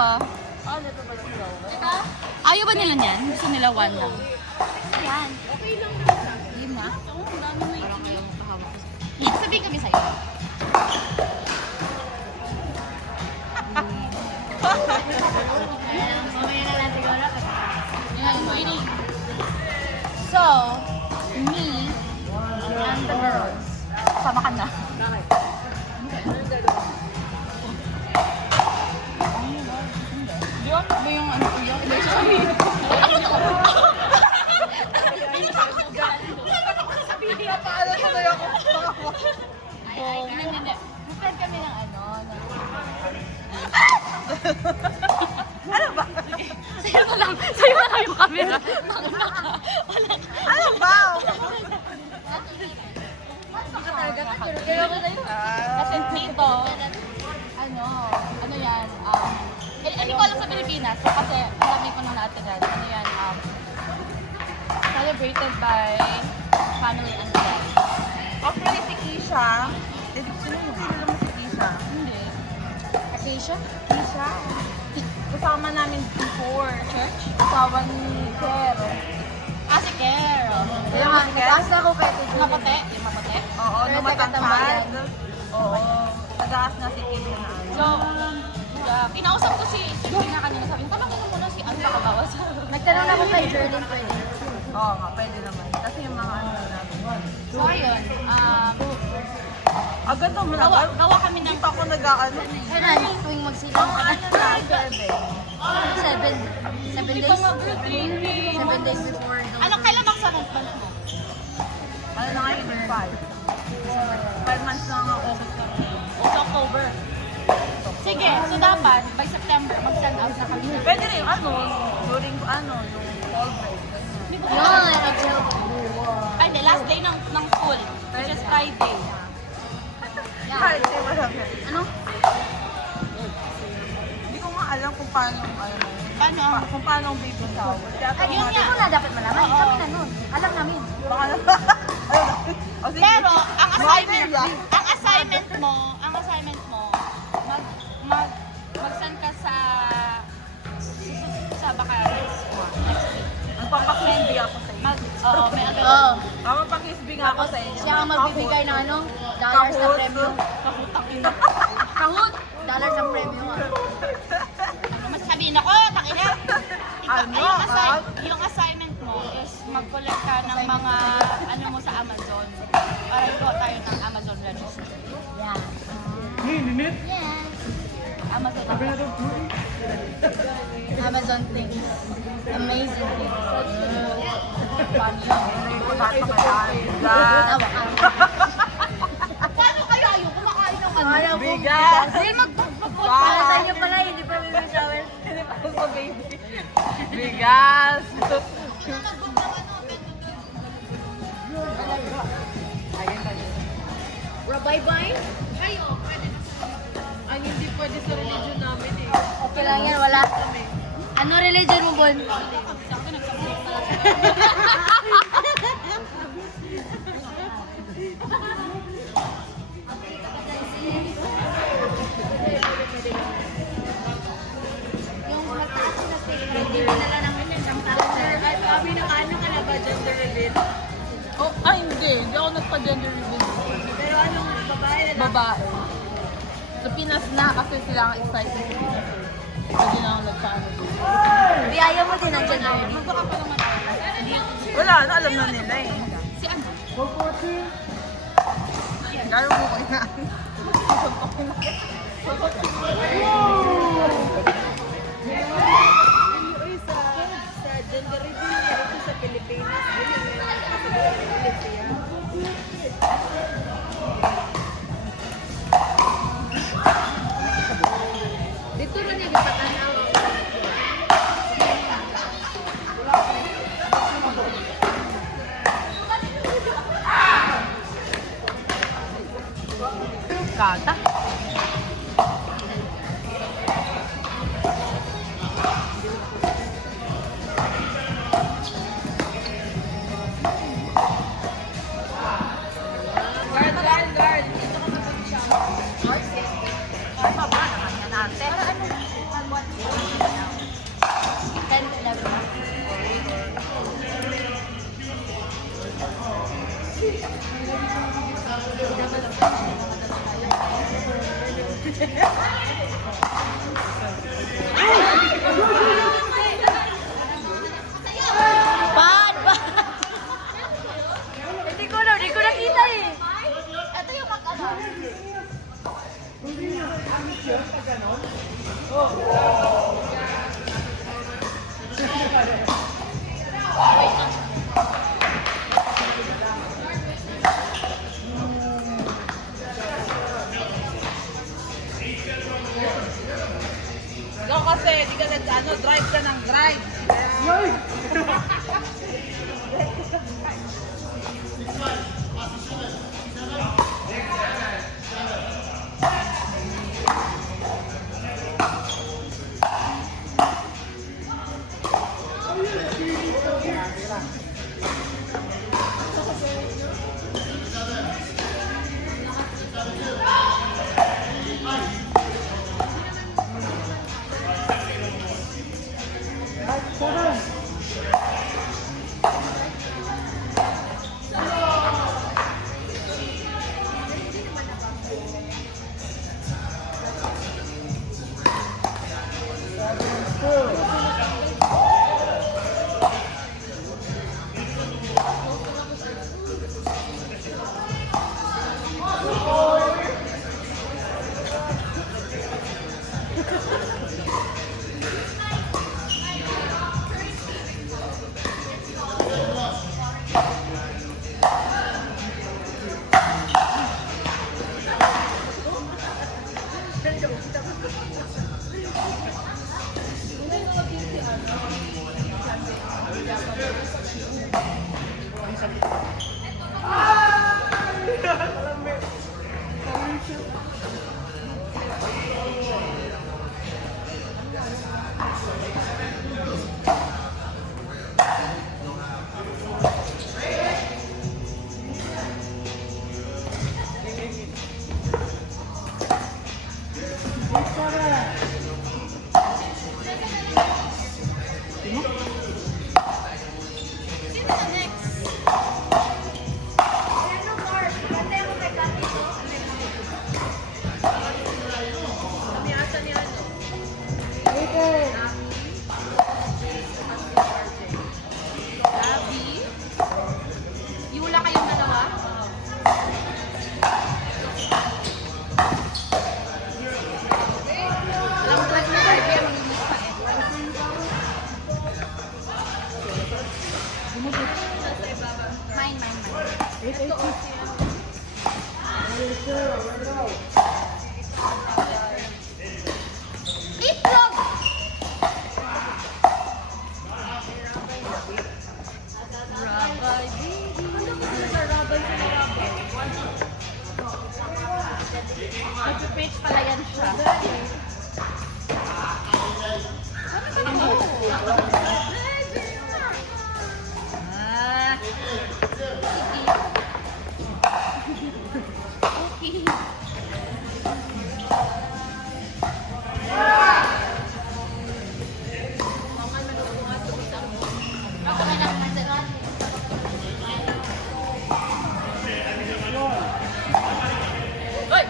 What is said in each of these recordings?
ah. Ito pala flower. Ito? Ayaw ba nila niyan? Gusto nila one lang. Yan. Okay lang naman sa akin. Yun na. Oo, ang dami na Parang ito. ayaw mo kahawak. Sabihin kami sa'yo. Ayan, mamaya na lang siguro. Yan, ini. So, me and the girls. Sama ka na. Bakit? Ano yung gagawin? Di ba yung ano ko yun? Ano to? Paano tuloy ako? Oo, hindi. Mag-plan kami ng ano. Ano ba? Sa'yo na lang yung camera. Ano ba? Kasi dito, ano yan, hindi ko alam sa Pilipinas, so kasi alam ko nung naatigan, ano yan, celebrated by family and friends. Actually, si Kisha. Sino naman si Kisha? Hindi. Acacia? Kisha. Kasama namin before. Church? Asawa ni Kero. Si Carol. Kaya nga, Nag-ask ako kay Tujuan. Maputi? Yung maputi? Oo, Pero numatangkad. taga-tambayan. Oo. Nag-aas na si Kisha na. So, kinausap ko si Gina kanina, sabi ko, tanongin mo muna si ano nakabawas. Nagtanong ako kay Jerlyn pwede. Oo nga, pwede naman. Kasi yung mga ano namin. So, ayun, Agad naman. gawa kami ng Hindi pa ako nag-ano. Kailan? Tuwing magsilang ka na. Ano na, 7. 7 days? 7 days before. ano, kailan magsarang month mo? Ano na ngayon? 5. 5 months na nga August na. O sa October. Sige, so dapat, by September, mag-send out na kami. Pwede rin, during yung fall break. Hindi ko Yun, alam. nag-help. Ay, hindi, last day ng school, which is Friday. Kahit di ba sabi? Ano? Hindi ko nga alam kung paano, Paano? kung paano ang baby shower. Kaya Ayun Hindi nga. mo na dapat malaman. Oo. Kami na nun. Alam namin. baka na. O sige. Pero, ang Friday lang. assignment mo, mag-send ka sa Bacaras mo next week. Magpapakisbi ako sa inyo. Oo, may Oo. agad. Magpapakisbi nga ako sa inyo. Siya ang magbibigay ng ano? Dollars na Kahot. premyo. Kahutang ina. Kahut! Dollars ang premyo. Ano masasabihin ako? Takina. Ano? Yung assignment mo is mag-collect ka ng mga ano mo sa Amazon. Para ikaw tayo ng Amazon register. Yeah. Yes. Amazon. Amazon things. Amazing things. Paano yun? Tawa ka. Paano kayo ayaw kumakain ng ano? Ayaw ko. Bigas. Hindi Para sa inyo pala, hindi pa baby shower. Hindi pa ako sa baby. Bigas. Rabay-bay? Kayo, pwede na. Ang hindi pwede sa religion namin eh. Okay lang yan, wala. Ano religion mo, Bon? Yung mataas na stage, hindi nila naman yung gender. Ay, kami nakaano ka na ba gender reveal? Oh, hindi. Hindi ako nagpa-gender reveal. Pero anong babae na Babae. Sa Pinas na kasi sila ang excited sa Pinas eh. Hindi na ako nagpaano doon. Biyaya mo din ang gender reveal. Magka ka pa naman. Wala na, alam na nila eh. Si ano? Lalo mo kayo na. Sa gender reveal niya dito sa Pilipinas, ganyan yung kasi siya. Dito rin niya sa kanal. Kata. Guard. Dito ka mag-shower. Ay, baba naman yan ate. kasi di ka drive ka ng drive. Yula kayong dalawa? Alam ko na Barbie, manginis pa eh. Mine. Itlog! Mag-page pala yan siya. Ah. Okay. Ako na lang masaran. Hoy!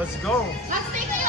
Let's go. Let's take a